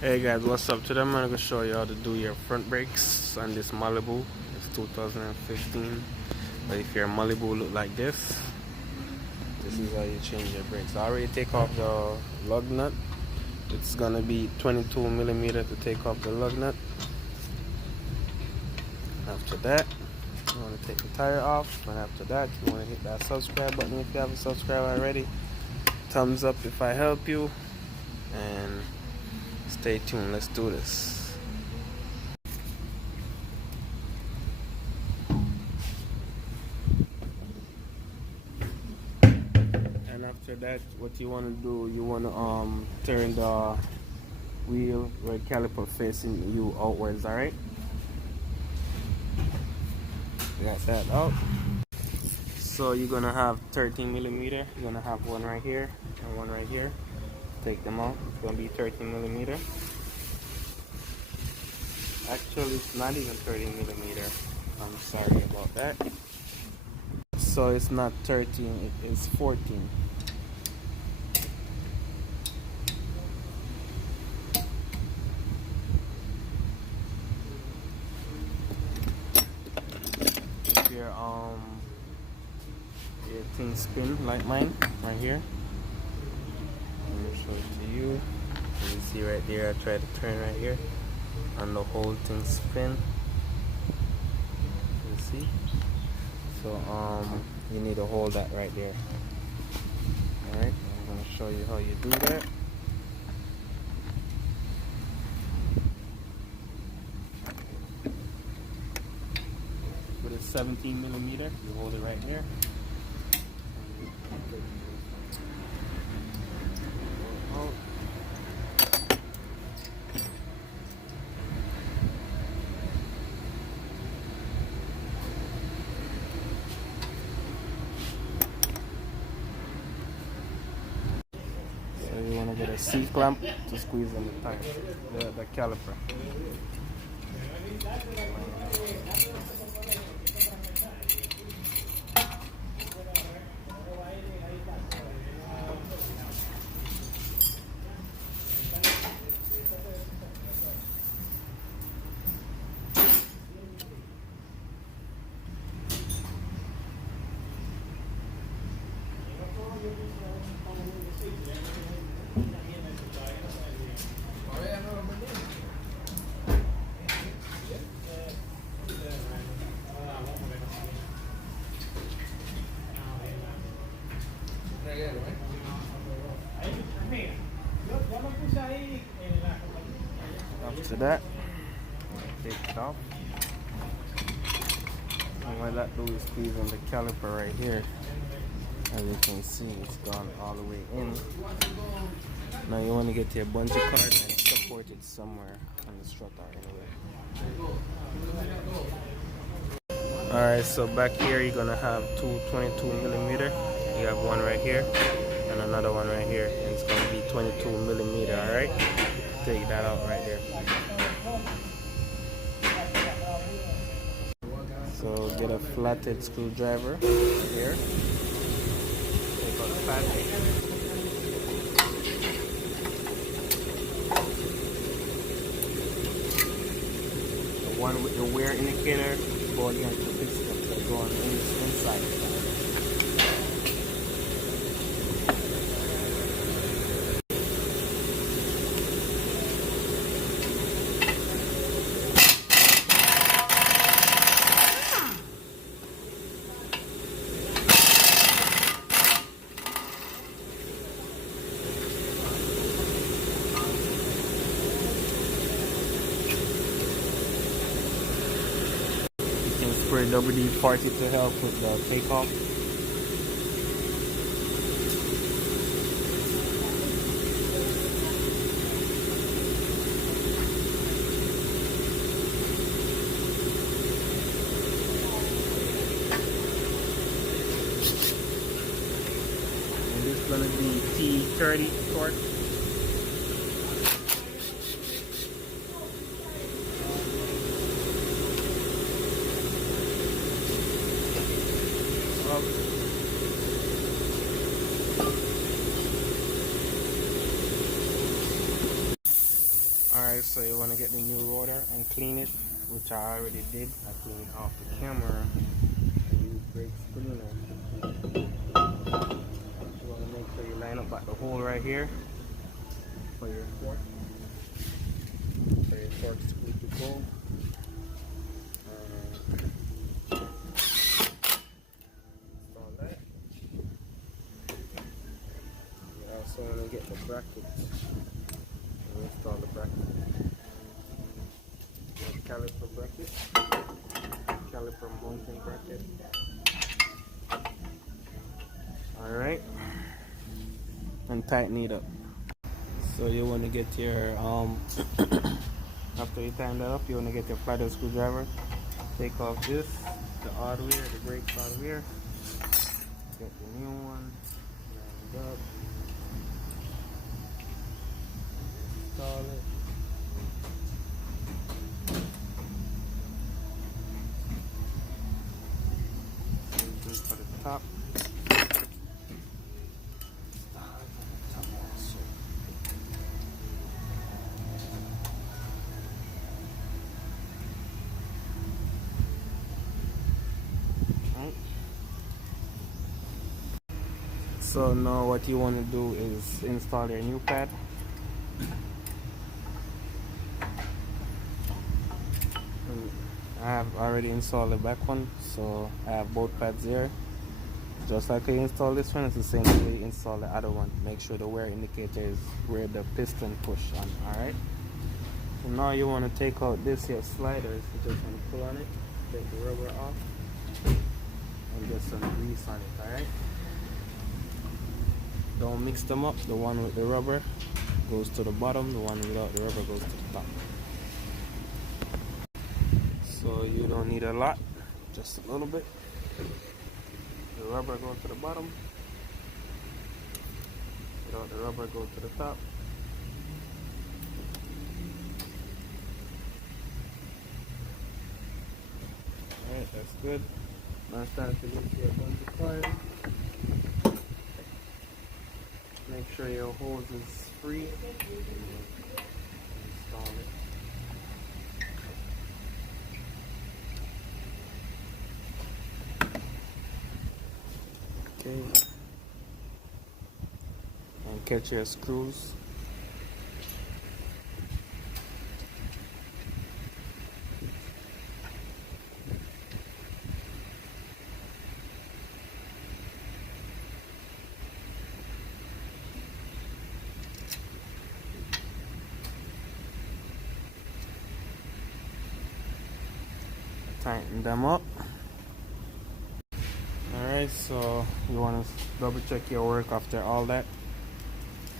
Hey guys, what's up? Today I'm going to show you how to do your front brakes on this Malibu. It's 2015. But if your Malibu look like this is how you change your brakes. I already take off the lug nut. It's going to be 22 millimeter to take off the lug nut. After that, you want to take the tire off. And after that, you want to hit that subscribe button if you haven't subscribed already. Thumbs up if I help you. And stay tuned. Let's do this. And after that, what you want to do, you want to turn the wheel where caliper facing you outwards. All right. Got that out. So you're gonna have 13 millimeter. You're gonna have one right here and one right here. Take them out. It's gonna be 13 millimeter. Actually, it's not even 13 millimeter. I'm sorry about that. So it's not 13, it is 14. If your thing spin like mine right here. Let me show it to you. You see right there, I try to turn right here and the whole thing spin. You see? So you need to hold that right there. Alright, I'm gonna show you how you do that. With a 17 millimeter, you hold it right here. So you want to get a C-clamp to squeeze on the tire, the caliper. After that, take it off. And what that do is squeeze on the caliper right here. As you can see, it's gone all the way in. Now you want to get your bungee cord and support it somewhere on the strut or anywhere. Alright, so back here you're gonna have two 22 millimeter. You have one right here and another one right here, and it's gonna be 22 millimeter. Alright, take that out right there. So get a flathead screwdriver here. Take out the flathead. The one with the wear indicator go against the piston that go on the inside. For WD-40 to help with the takeoff. And this is going to be T30 torque. Alright, so you want to get the new rotor and clean it, which I already did. I cleaned it off the camera. I use brake cleaner. You want to make sure you line up at the hole right here for your fork. So your fork's good to go. Install that. You also want to get the brackets. Install the bracket. Caliper bracket. Caliper mounting bracket. Alright. And tighten it up. So you want to get your after you tighten that up, you want to get your flathead screwdriver. Take off this, the hardware, the brake hardware. Get the new one. Line it up. Install it. Same thing for the top. So now what you want to do is install your new pad. I have already installed the back one, so I have both pads here. Just like I install this one, it's the same way you install the other one. Make sure the wear indicator is where the piston push on. Alright. So now you want to take out this here slider. So just want to pull on it, take the rubber off, and get some grease on it. Alright. Don't mix them up. The one with the rubber goes to the bottom, the one without the rubber goes to the top. So you don't need a lot, just a little bit. The rubber goes to the bottom, without the rubber goes to the top. Alright, that's good. Now it's time to get your bunch of coil. Make sure your hose is free. Install it. Okay. And catch your screws. Tighten them up. Alright, so you want to double check your work after all that.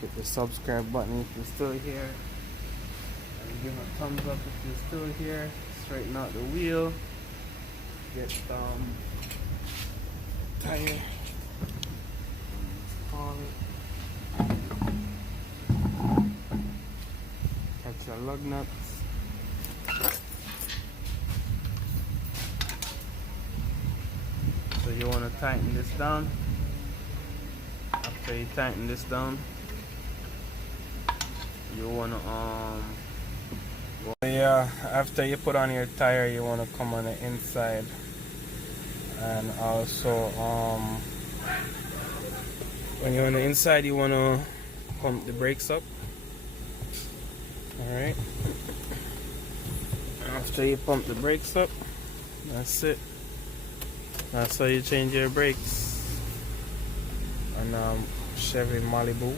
Hit the subscribe button if you're still here, and give a thumbs up if you're still here. Straighten out the wheel, get tire, install it, catch your lug nuts. So you want to tighten this down. After you tighten this down, you want to after you put on your tire, you want to come on the inside, and also when you're on the inside, you want to pump the brakes up. All right. After you pump the brakes up, that's it. That's how you change your brakes on Chevy Malibu.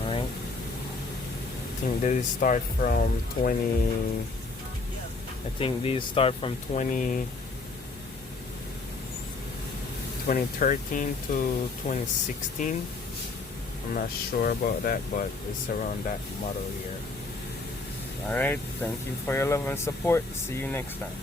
Alright. I think these start from 2013 to 2016. I'm not sure about that, but it's around that model year. Alright, thank you for your love and support. See you next time.